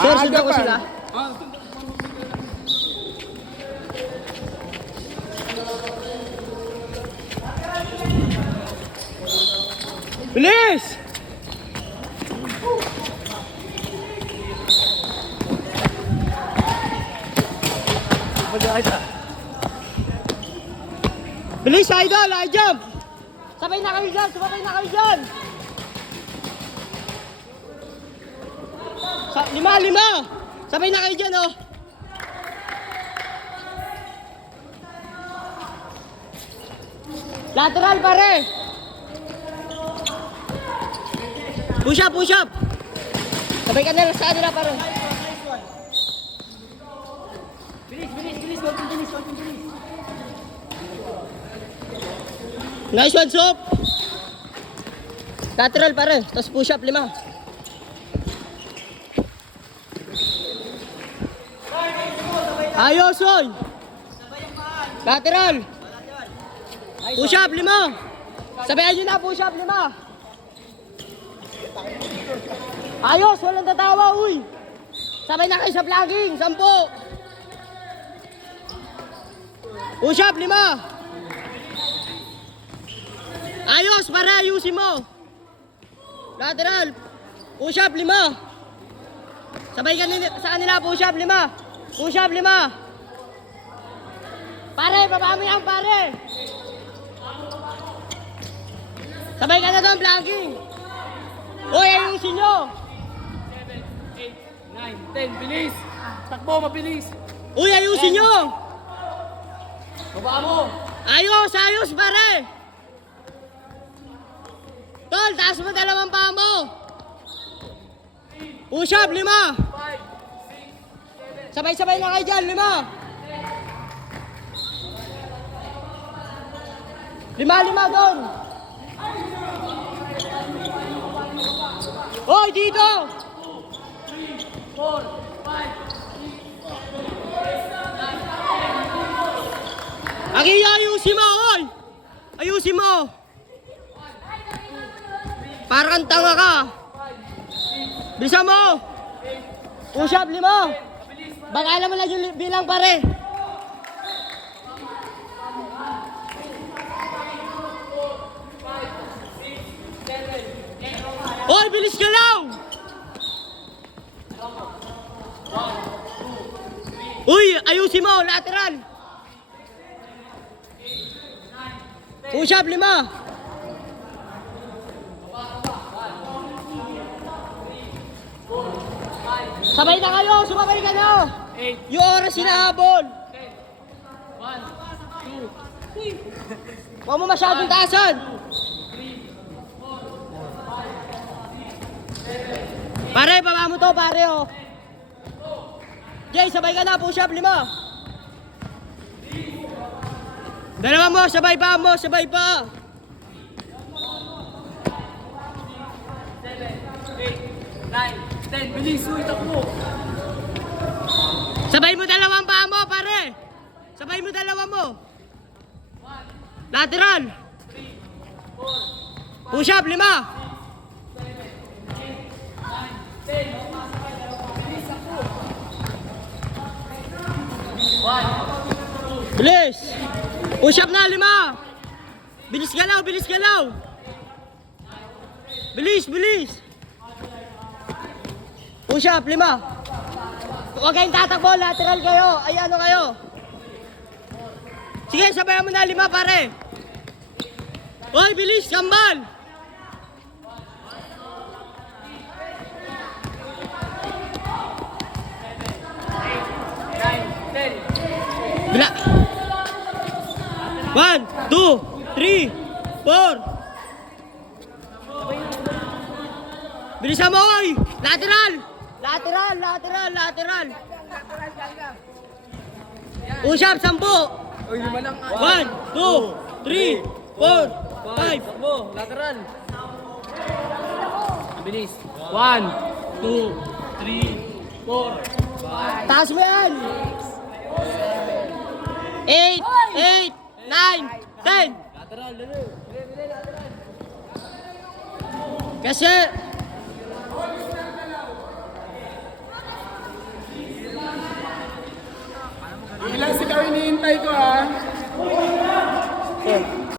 Sir, sundan ko sila. Bilis! Bilis, idol! I jump! Sabay na kayo dyan! Sabay na kayo dyan! Lima! Sabay na kayo dyan, oh! Lateral, pare! Push up, push up! Sabay ka na sa kanila, pare! Bilis! Nice one, Sop! Lateral, pare! Tapos push up, 5. Ayos, oy! Lateral! Push up, 5! Sabayan nyo na, push up, 5! Ayos, walang tatawa, uy! Sabay na kayo sa vlogging, 10! Push up, 5! Ayos, pare, ayusin mo! Lateral! Push up, 5! Sabay ka sa kanila, push up, 5! Push up, 5! Pare, baba mo yan, pare! Sabay ka na doon, vlogging! Uy, ayusin nyo! 7, 8, 9, 10, bilis! Takbo, mabilis! Uy, ayusin nyo! Baba mo! Ayos, pare! Tol, taas mo 2 paa mo! Push up, 5! 5, 6, 7, Sabay-sabay na kayo dyan, 5! 5 doon! Hoy, dito! 4, 5, Aki, ayusin mo, hoy! Ayusin mo! Parang tanga ka! Bilisan mo! Push up, 5! Baka mo lang yung bilang, pare! Hoy, bilis ka lang! Uy, ayusin mo, lateral! Push up, 5! Sabay na kayo, sumabay ka na! 8, Yung oras hinahabol! 1, 2, Huwag mo masyadong taasan! Pare, baba mo to, pare, oh! Jay, sabay ka na, push up, 5! Dalawa mo, sabay pa mo, sabay pa! 7, 8, 9, 10, bilis! Uy, takbo! Sabay mo 2 paa mo, pare! Sabay mo 2 mo! Lateral! Push up, 5! Bilis! Push up na, 5! Bilis galaw, bilis galaw! Bilis! Push up, 5! Huwag kayong tatakbo, lateral kayo! Ay, ano kayo? Sige, sabayan mo na, 5, pare! Hoy, bilis! Kambal! Bila! 1, 2, 3, 4! Bilisan mo, oy! Lateral! Push up, 10! Uy, 5 lang! 1, 2, 3, 4, 5! Takbo, lateral! Bilis! 1, 2, 3, 4, 5, Taas mo yan! 8, 9, 10! lateral, dali! Lateral! Kasi... hintay ko ah.